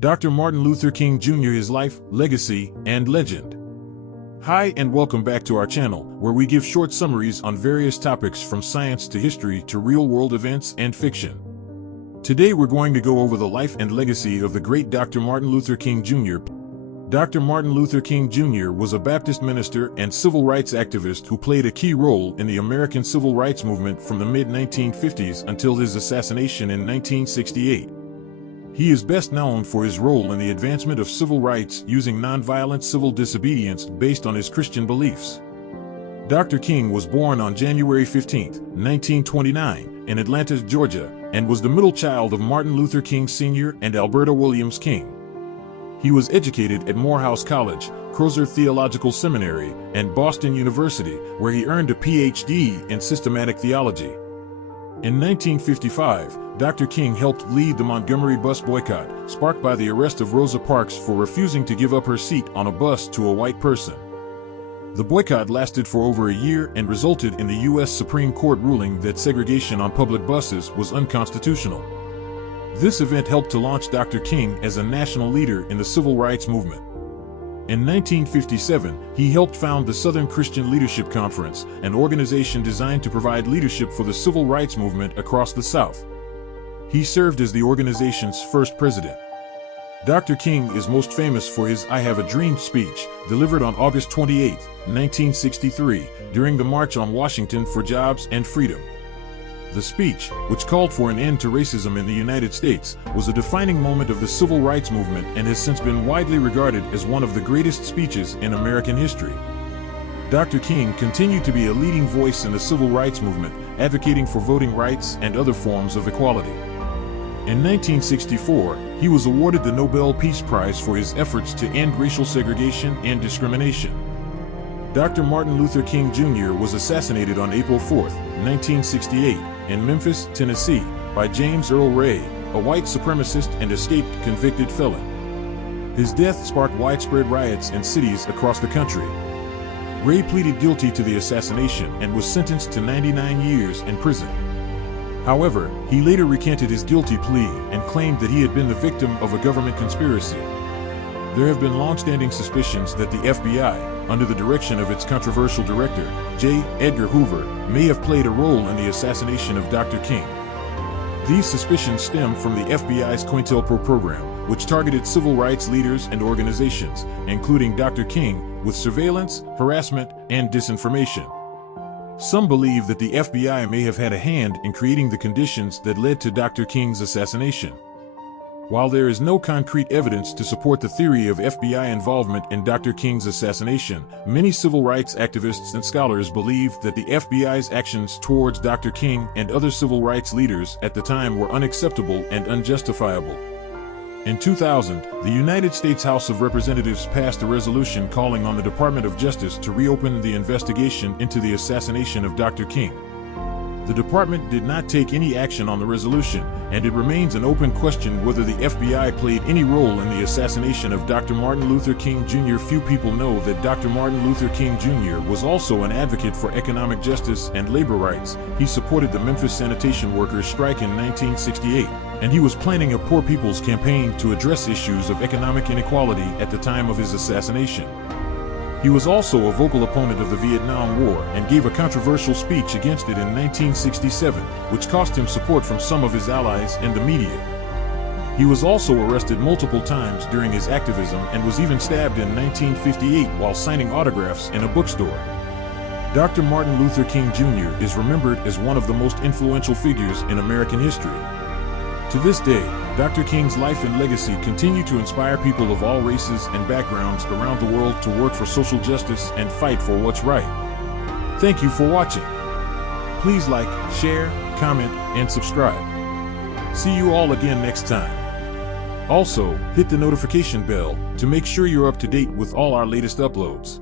Dr. Martin Luther King Jr. His life, legacy, and legend. Hi and welcome back to our channel, where we give short summaries on various topics from science to history to real-world events and fiction. Today we're going to go over the life and legacy of the great Dr. Martin Luther King Jr. Dr. Martin Luther King Jr. was a Baptist minister and civil rights activist who played a key role in the American civil rights movement from the mid-1950s until his assassination in 1968. He is best known for his role in the advancement of civil rights using nonviolent civil disobedience based on his Christian beliefs. Dr. King was born on January 15, 1929, in Atlanta, Georgia, and was the middle child of Martin Luther King Sr. and Alberta Williams King. He was educated at Morehouse College, Crozer Theological Seminary, and Boston University, where he earned a Ph.D. in systematic theology. In 1955, Dr. King helped lead the Montgomery bus boycott, sparked by the arrest of Rosa Parks for refusing to give up her seat on a bus to a white person. The boycott lasted for over a year and resulted in the U.S. Supreme Court ruling that segregation on public buses was unconstitutional. This event helped to launch Dr. King as a national leader in the civil rights movement. In 1957, he helped found the Southern Christian Leadership Conference, an organization designed to provide leadership for the civil rights movement across the South. He served as the organization's first president. Dr. King is most famous for his "I Have a Dream" speech, delivered on August 28, 1963, during the March on Washington for Jobs and Freedom. The speech, which called for an end to racism in the United States, was a defining moment of the civil rights movement and has since been widely regarded as one of the greatest speeches in American history. Dr. King continued to be a leading voice in the civil rights movement, advocating for voting rights and other forms of equality. In 1964, he was awarded the Nobel Peace Prize for his efforts to end racial segregation and discrimination. Dr. Martin Luther King Jr. was assassinated on April 4, 1968, in Memphis, Tennessee, by James Earl Ray, a white supremacist and escaped convicted felon. His death sparked widespread riots in cities across the country. Ray pleaded guilty to the assassination and was sentenced to 99 years in prison. However, he later recanted his guilty plea and claimed that he had been the victim of a government conspiracy. There have been long-standing suspicions that the FBI, under the direction of its controversial director, J. Edgar Hoover, may have played a role in the assassination of Dr. King. These suspicions stem from the FBI's COINTELPRO program, which targeted civil rights leaders and organizations, including Dr. King, with surveillance, harassment, and disinformation. Some believe that the FBI may have had a hand in creating the conditions that led to Dr. King's assassination. While there is no concrete evidence to support the theory of FBI involvement in Dr. King's assassination, many civil rights activists and scholars believe that the FBI's actions towards Dr. King and other civil rights leaders at the time were unacceptable and unjustifiable. In 2000, the United States House of Representatives passed a resolution calling on the Department of Justice to reopen the investigation into the assassination of Dr. King. The department did not take any action on the resolution, and it remains an open question whether the FBI played any role in the assassination of Dr. Martin Luther King Jr. Few people know that Dr. Martin Luther King Jr. was also an advocate for economic justice and labor rights. He supported the Memphis sanitation workers' strike in 1968, and he was planning a Poor People's Campaign to address issues of economic inequality at the time of his assassination. He was also a vocal opponent of the Vietnam War and gave a controversial speech against it in 1967, which cost him support from some of his allies and the media. He was also arrested multiple times during his activism and was even stabbed in 1958 while signing autographs in a bookstore. Dr. Martin Luther King Jr. is remembered as one of the most influential figures in American history. To this day, Dr. King's life and legacy continue to inspire people of all races and backgrounds around the world to work for social justice and fight for what's right. Thank you for watching. Please like, share, comment, and subscribe. See you all again next time. Also, hit the notification bell to make sure you're up to date with all our latest uploads.